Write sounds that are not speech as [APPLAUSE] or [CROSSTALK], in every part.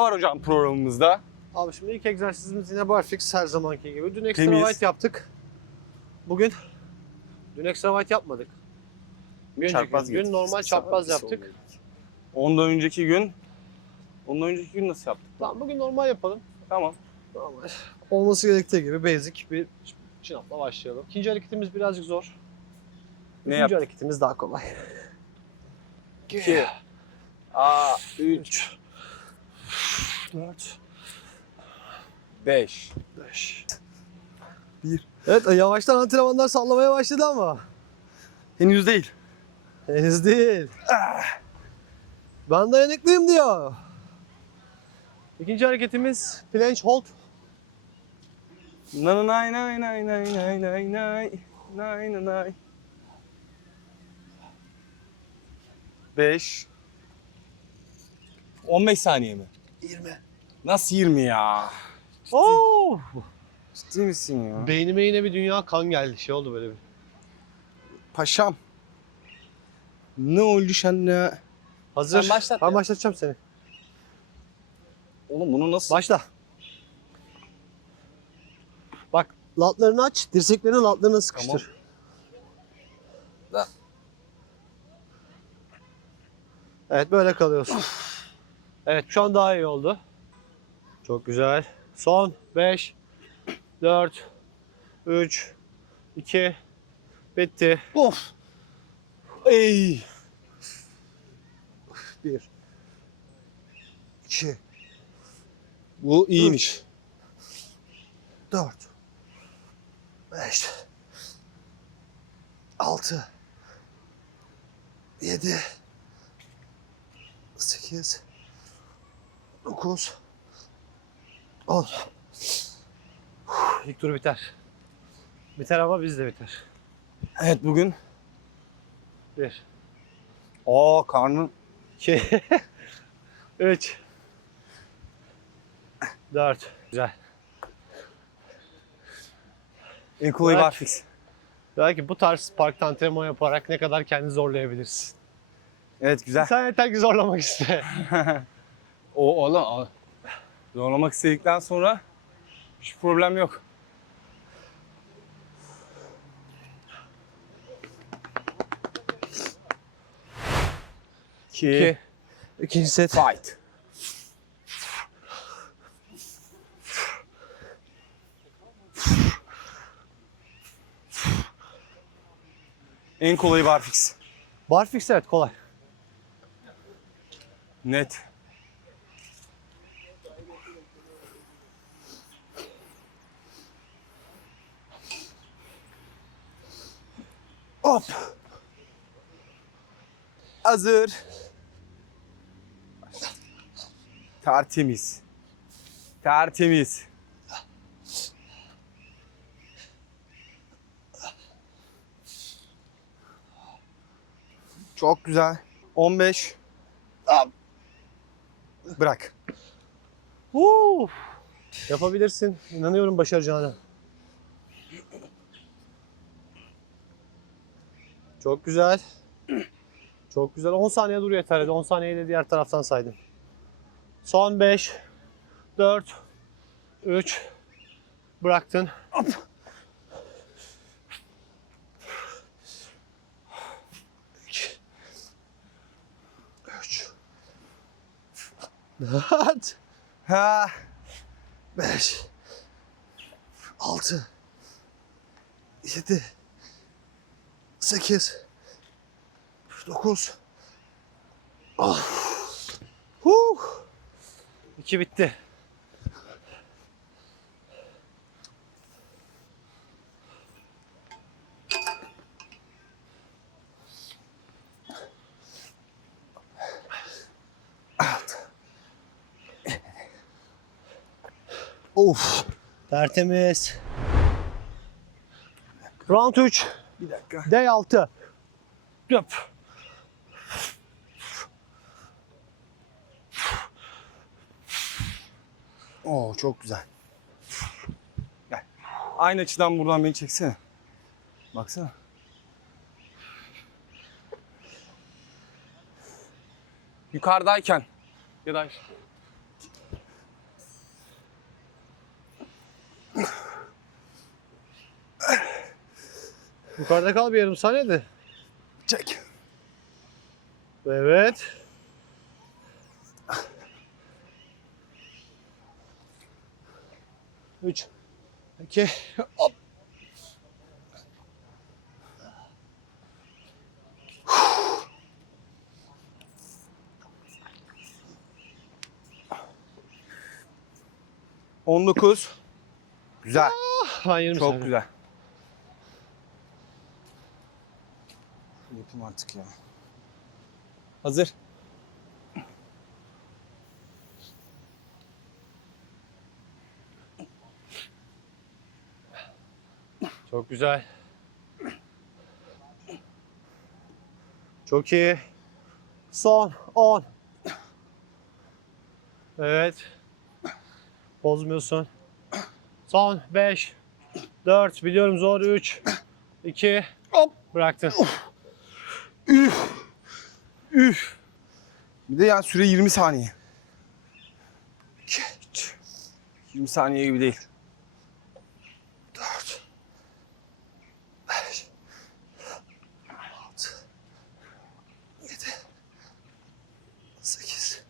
var hocam programımızda? Abi şimdi ilk egzersizimiz yine barfix her zamanki gibi. Dün extra Temiz. white yaptık. Bugün dün extra white yapmadık. Bir önceki Çapraz gün getirdik. normal çapraz yaptık. Ondan önceki gün Ondan önceki gün nasıl yaptık? Tamam bugün normal yapalım. Tamam. Normal. Olması gerektiği gibi basic bir chin-up'la başlayalım. İkinci hareketimiz birazcık zor. Ne Üçüncü yap? hareketimiz daha kolay. 2 [LAUGHS] A 3 4 5 5 Bir. Evet yavaştan antrenmanlar sallamaya başladı ama. Henüz değil. Henüz değil. Ben dayanıklıyım diyor. İkinci hareketimiz planche hold. Na na nay nay nay nay nay nay nay nay nay nay 5 15 saniye mi? 20. Nasıl 20 ya? Oo! Ciddi misin ya? Beynime yine bir dünya kan geldi. Şey oldu böyle bir. Paşam. Ne oldu ne? Hazır. Sen başlat Ben ya. başlatacağım seni. Oğlum bunu nasıl? Başla. Bak latlarını aç, dirseklerini latlarına sıkıştır. Da. Evet böyle kalıyorsun. Evet şu an daha iyi oldu. Çok güzel. Son 5 4 3 2 bitti. Of. Ey. 1 2 Bu iyiymiş. 4 5 6 7 8 9 10 İlk tur biter. Biter ama biz de biter. Evet bugün. 1 Aa karnın 2 3 4 Güzel. en kolayı Bırak. barfix. Belki bu tarz parkta antrenman yaparak ne kadar kendini zorlayabilirsin. Evet güzel. Sen yeter ki zorlamak iste. [LAUGHS] o oğlum o- zorlamak istedikten sonra hiç problem yok. İki. 2 İkinci set. Fight. En kolayı barfix. Barfix evet kolay. Net. Hop. Hazır. Tertemiz. Tertemiz. Çok güzel. 15. Bırak. Uf. Yapabilirsin. İnanıyorum başaracağına. Çok güzel. Çok güzel. 10 saniye dur yeter. hadi. 10 saniyeyi de diğer taraftan saydım. Son 5 4 3 bıraktın. Hop. İki, Üç. Dört. Ha. 5 6 7 8 9 Ah. Huh. 2 bitti. Of. Tertemiz. Round 3. Bir dakika. D6. Yap. Oo çok güzel. Gel. Aynı açıdan buradan beni çeksene. Baksana. Yukarıdayken ya da Yukarıda kal bir yarım saniye de. Çek. Evet. Üç. iki, hop. On dokuz. Güzel. Ben 20 Çok saniye. güzel. Yapayım artık ya. Hazır. Çok güzel. Çok iyi. Son 10. Evet. Bozmuyorsun. Son 5. 4. Biliyorum zor. 3. 2. Hop. Bıraktın. Üf. Üf. Bir de yani süre 20 saniye. 2, 3. 20 saniye gibi değil. 4. 5. 6. 7. 8.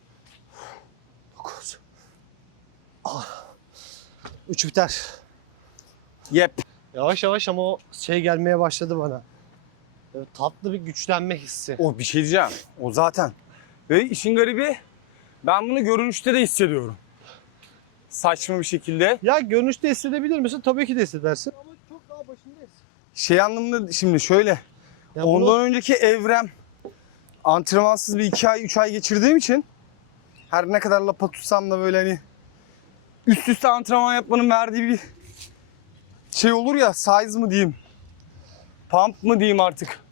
9. 3 biter. Yep. Yavaş yavaş ama o şey gelmeye başladı bana. Böyle tatlı bir güçlenme hissi. O bir şey diyeceğim. O zaten. Ve işin garibi ben bunu görünüşte de hissediyorum. Saçma bir şekilde. Ya görünüşte hissedebilir misin? Tabii ki de hissedersin. Ama çok daha başındayız. Şey anlamında şimdi şöyle. Ya Ondan bunu- önceki evrem antrenmansız bir iki ay, üç ay geçirdiğim için her ne kadar lapa tutsam da böyle hani üst üste antrenman yapmanın verdiği bir şey olur ya size mı diyeyim pump mı diyeyim artık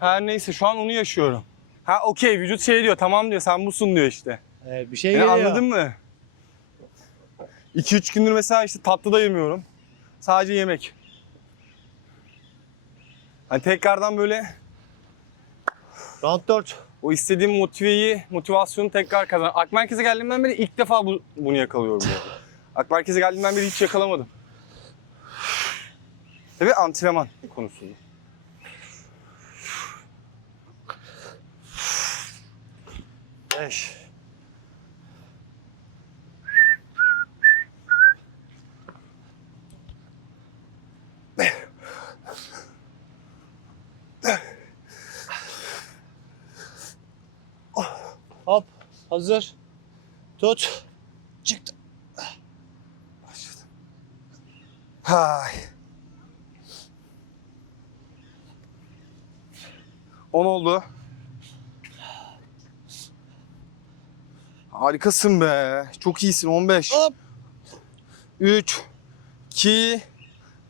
her neyse şu an onu yaşıyorum. Ha okey vücut şey diyor tamam diyor sen busun diyor işte. Evet, bir şey Yani geliyor. anladın mı? 2-3 gündür mesela işte tatlı da yemiyorum. Sadece yemek. Hani tekrardan böyle Round 4. o istediğim motiveyi, motivasyonu tekrar kazan. Ak merkeze geldiğimden beri ilk defa bu, bunu yakalıyorum. arada. [LAUGHS] Ak merkeze geldiğimden beri hiç yakalamadım. Tabii antrenman konusunda. Beş. Hop. Hazır. Tut. Çıktı. Başladım. Hay. 10 oldu. Harikasın be. Çok iyisin 15. Hop. 3 2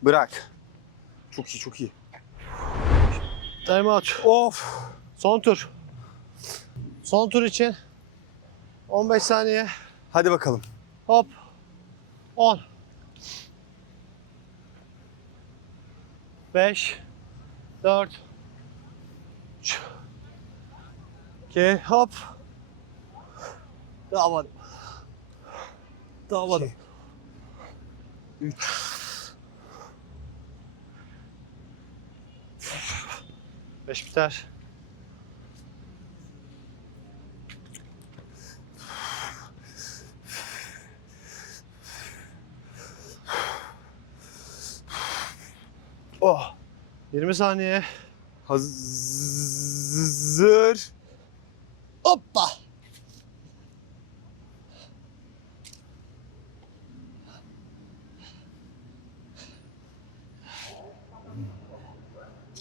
bırak. Çok iyi çok iyi. Time out. Of. Son tur. Son tur için 15 saniye. Hadi bakalım. Hop. 10. 5 4 3 2 hop. Dağılmadım. Dağılmadım. 3 5 biter. Oh. 20 saniye. Hazır. Hoppa.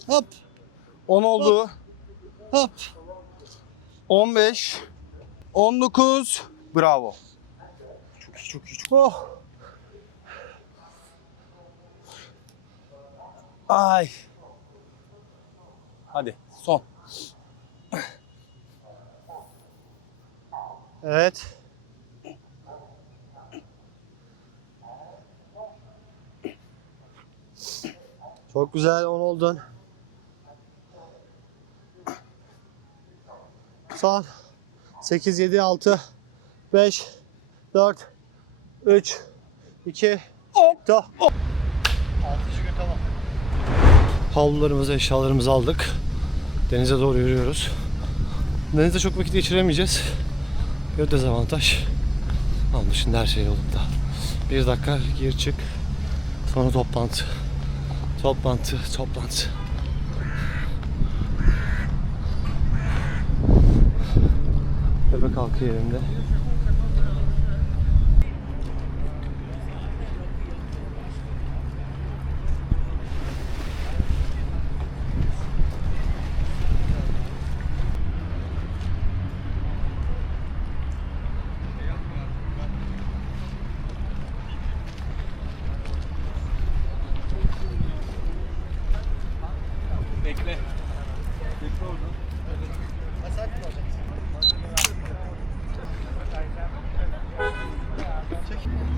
Hop 10 oldu. hop. 15 19 Bravo. Çok iyi çok iyi çok iyi. Oh. Ay. Hadi son. Evet. Çok güzel 10 oldun. Son 8 7 6 5 4 3 2 Hop. to. 6. gün tamam. Havlularımızı, eşyalarımızı aldık. Denize doğru yürüyoruz. Denizde çok vakit geçiremeyeceğiz. Bir dezavantaj. Onun dışında her şey yolunda. Bir dakika gir çık. Sonra toplantı. Toplantı, toplantı. Göbek halkı yerinde. Bekle. Bekle orada. Evet. Hasar mı olacaksın? Çek.